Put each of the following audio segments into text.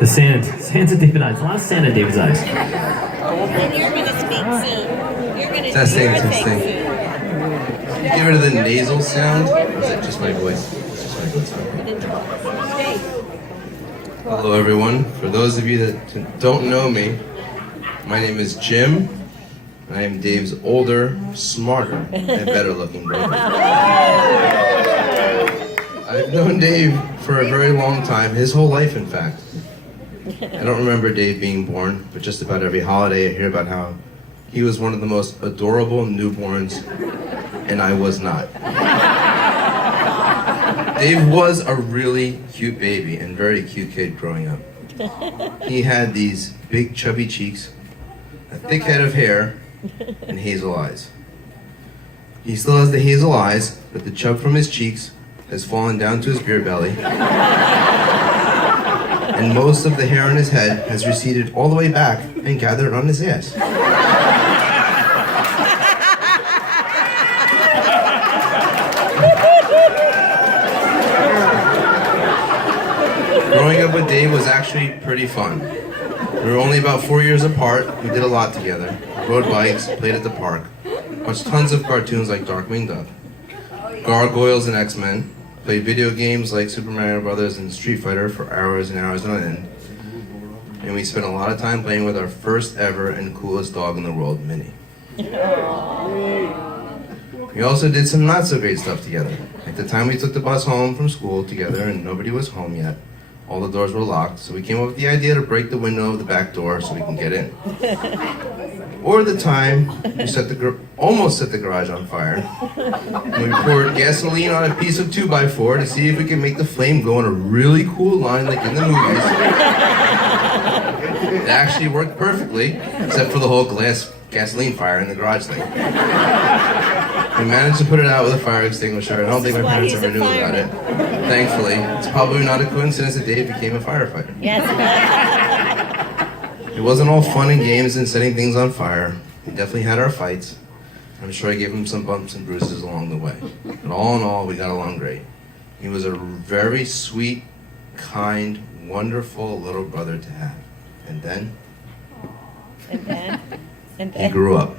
The Santa David eyes. A lot of Santa David's eyes. And you're going to speak soon. You're going to That's do your Santa's thing thing. soon. Get rid of the nasal sound. Or is that just my voice? It's just my voice. Hello, everyone. For those of you that don't know me, my name is Jim. And I am Dave's older, smarter, and better-looking brother. I've known Dave for a very long time, his whole life, in fact. I don't remember Dave being born, but just about every holiday I hear about how he was one of the most adorable newborns, and I was not. Dave was a really cute baby and very cute kid growing up. He had these big chubby cheeks, a thick head of hair, and hazel eyes. He still has the hazel eyes, but the chub from his cheeks has fallen down to his beer belly. And most of the hair on his head has receded all the way back and gathered on his ass. Growing up with Dave was actually pretty fun. We were only about 4 years apart. We did a lot together. Rode bikes, played at the park, watched tons of cartoons like Darkwing Duck, Gargoyles and X-Men, played video games like Super Mario Brothers and Street Fighter for hours and hours on end. And we spent a lot of time playing with our first ever and coolest dog in the world, Minnie. We also did some not so great stuff together. Like the time we took the bus home from school together and nobody was home yet. All the doors were locked, so we came up with the idea to break the window of the back door so we can get in. Or the time we almost set the garage on fire. And we poured gasoline on a piece of 2x4 to see if we could make the flame go in a really cool line like in the movies. It actually worked perfectly, except for the whole gasoline fire in the garage thing. We managed to put it out with a fire extinguisher. I don't think my parents ever knew about it. Thankfully, it's probably not a coincidence that Dave became a firefighter. Yes. It wasn't all fun and games and setting things on fire. We definitely had our fights. I'm sure I gave him some bumps and bruises along the way. But all in all, we got along great. He was a very sweet, kind, wonderful little brother to have. And then? He grew up.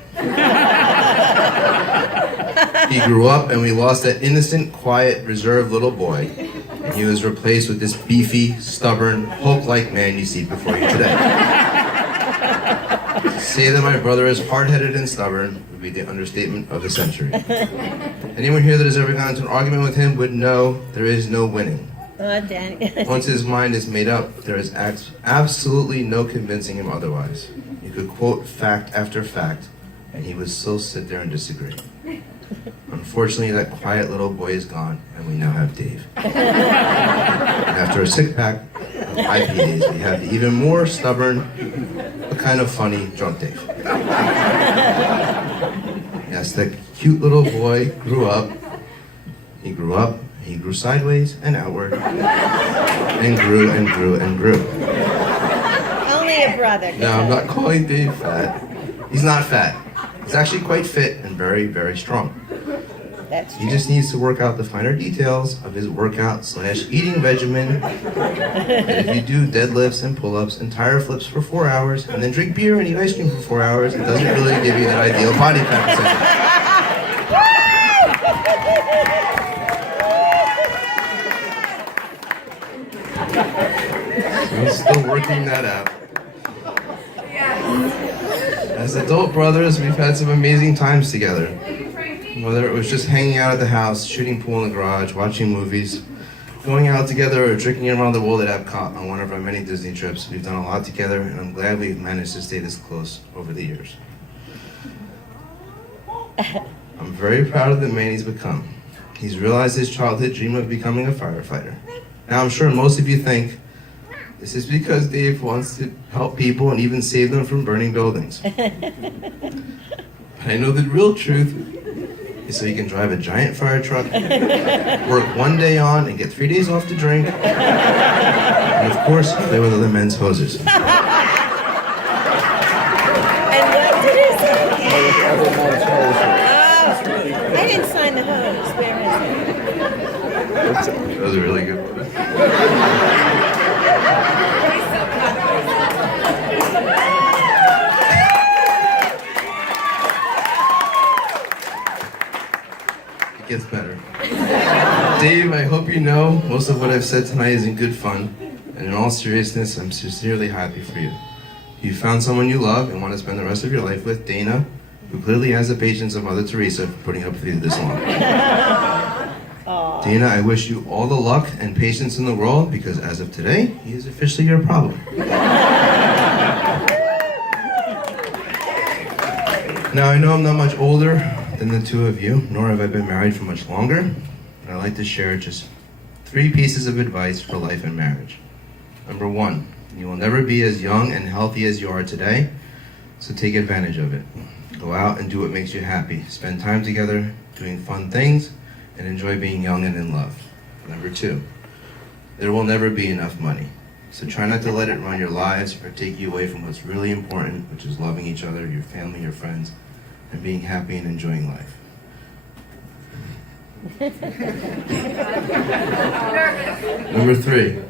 He grew up and we lost that innocent, quiet, reserved little boy. And he was replaced with this beefy, stubborn, Hulk-like man you see before you today. To say that my brother is hard-headed and stubborn would be the understatement of the century. Anyone here that has ever gotten into an argument with him would know there is no winning. Danny. Once his mind is made up, there is absolutely no convincing him otherwise. You could quote fact after fact, and he would still sit there and disagree. Unfortunately, that quiet little boy is gone, and we now have Dave. And after a six-pack of IPAs, we have the even more stubborn, but kind of funny drunk Dave. Yes, that cute little boy grew up. He grew up, he grew sideways and outward, and grew and grew and grew. Only a brother. No, I'm not calling Dave fat. He's not fat. He's actually quite fit and very, very strong. That's He true. just needs to work out the finer details of his workout/eating regimen. And if you do deadlifts and pull-ups and tire flips for 4 hours, and then drink beer and eat ice cream for 4 hours, it doesn't really give you that ideal body fat percentage. So he's still working that out. As adult brothers, we've had some amazing times together. Whether it was just hanging out at the house, shooting pool in the garage, watching movies, going out together, or drinking around the world at Epcot on one of our many Disney trips, we've done a lot together, and I'm glad we've managed to stay this close over the years. I'm very proud of the man he's become. He's realized his childhood dream of becoming a firefighter. Now, I'm sure most of you think, this is because Dave wants to help people and even save them from burning buildings. But I know the real truth is so he can drive a giant fire truck, work one day on and get 3 days off to drink, and of course, play with other men's hoses. And what did he say? Other men's hoses. Oh, I didn't sign the hose. Where is it? That was a really good one. you know most of what I've said tonight is in good fun, and in all seriousness, I'm sincerely happy for you. You found someone you love and want to spend the rest of your life with, Dana, who clearly has the patience of Mother Teresa for putting up with you this long. Dana, I wish you all the luck and patience in the world, because as of today, he is officially your problem. Now, I know I'm not much older than the two of you, nor have I been married for much longer, but I'd like to share just 3 pieces of advice for life and marriage. Number 1, you will never be as young and healthy as you are today, so take advantage of it. Go out and do what makes you happy. Spend time together doing fun things and enjoy being young and in love. Number 2, there will never be enough money, so try not to let it run your lives or take you away from what's really important, which is loving each other, your family, your friends, and being happy and enjoying life. Number 3,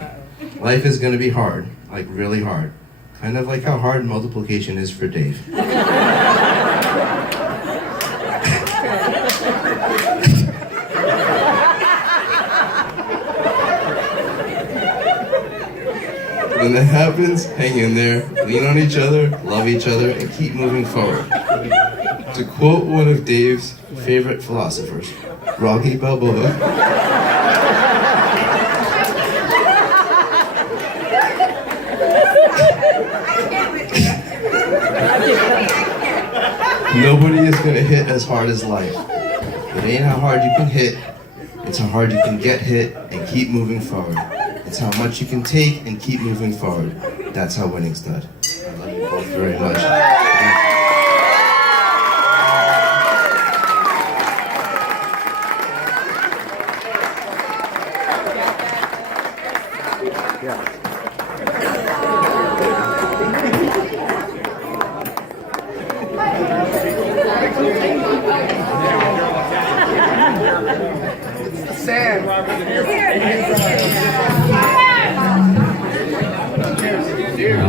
life is going to be hard, like really hard. Kind of like how hard multiplication is for Dave. When that happens, hang in there, lean on each other, love each other, and keep moving forward. To quote one of Dave's favorite philosophers, Rocky Balboa, nobody is going to hit as hard as life. It ain't how hard you can hit, it's how hard you can get hit and keep moving forward. It's how much you can take and keep moving forward. That's how winning's done. I love you both very much.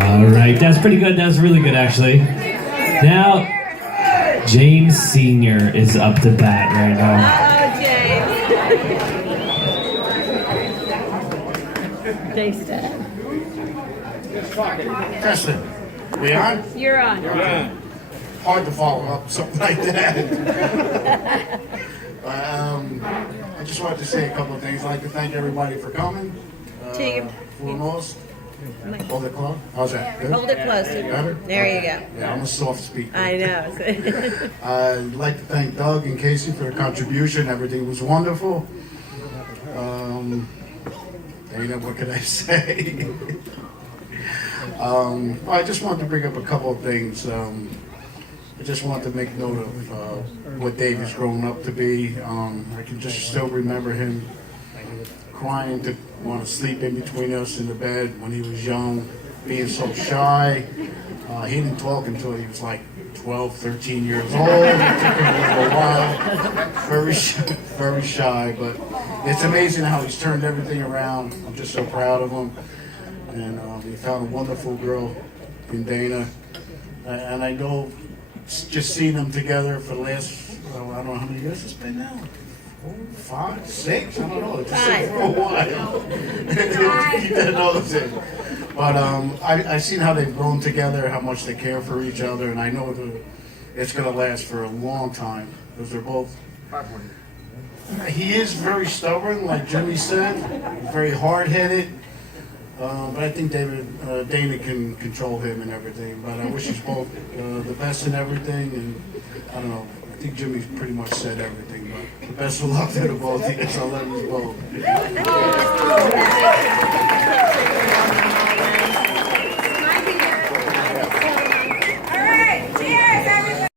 All right, that's pretty good. That's really good, actually. Now, James Sr. is up to bat right now. James. Dave's dead. Preston, we on? You're on. Hard to follow up something like that. I just wanted to say a couple of things. I'd like to thank everybody for coming. Foremost, hold it close. How's that? Good? Hold it closer. Better? There you go. Yeah, I'm a soft speaker. I know. I'd like to thank Doug and Casey for their contribution. Everything was wonderful. Dana, what can I say? I just wanted to bring up a couple of things. I just wanted to make note of what Dave has grown up to be. I can just still remember him crying to want to sleep in between us in the bed when he was young, being so shy. He didn't talk until he was like 12, 13 years old. It took him a little while. Very shy, but it's amazing how he's turned everything around. I'm just so proud of him. And he found a wonderful girl in Dana. And I know just seeing them together for the last, I don't know how many years it's been now. 4, 5, 6, I don't know. It's just for a while. Keep that nose in. But I've seen how they've grown together, how much they care for each other, and I know that it's going to last for a long time because they're both. He is very stubborn, like Jimmy said, very hard-headed. But I think Dana can control him and everything. But I wish he's both the best in everything, and I don't know. I think Jimmy's pretty much said everything. But the best of luck to the both. I guess I'll let them both.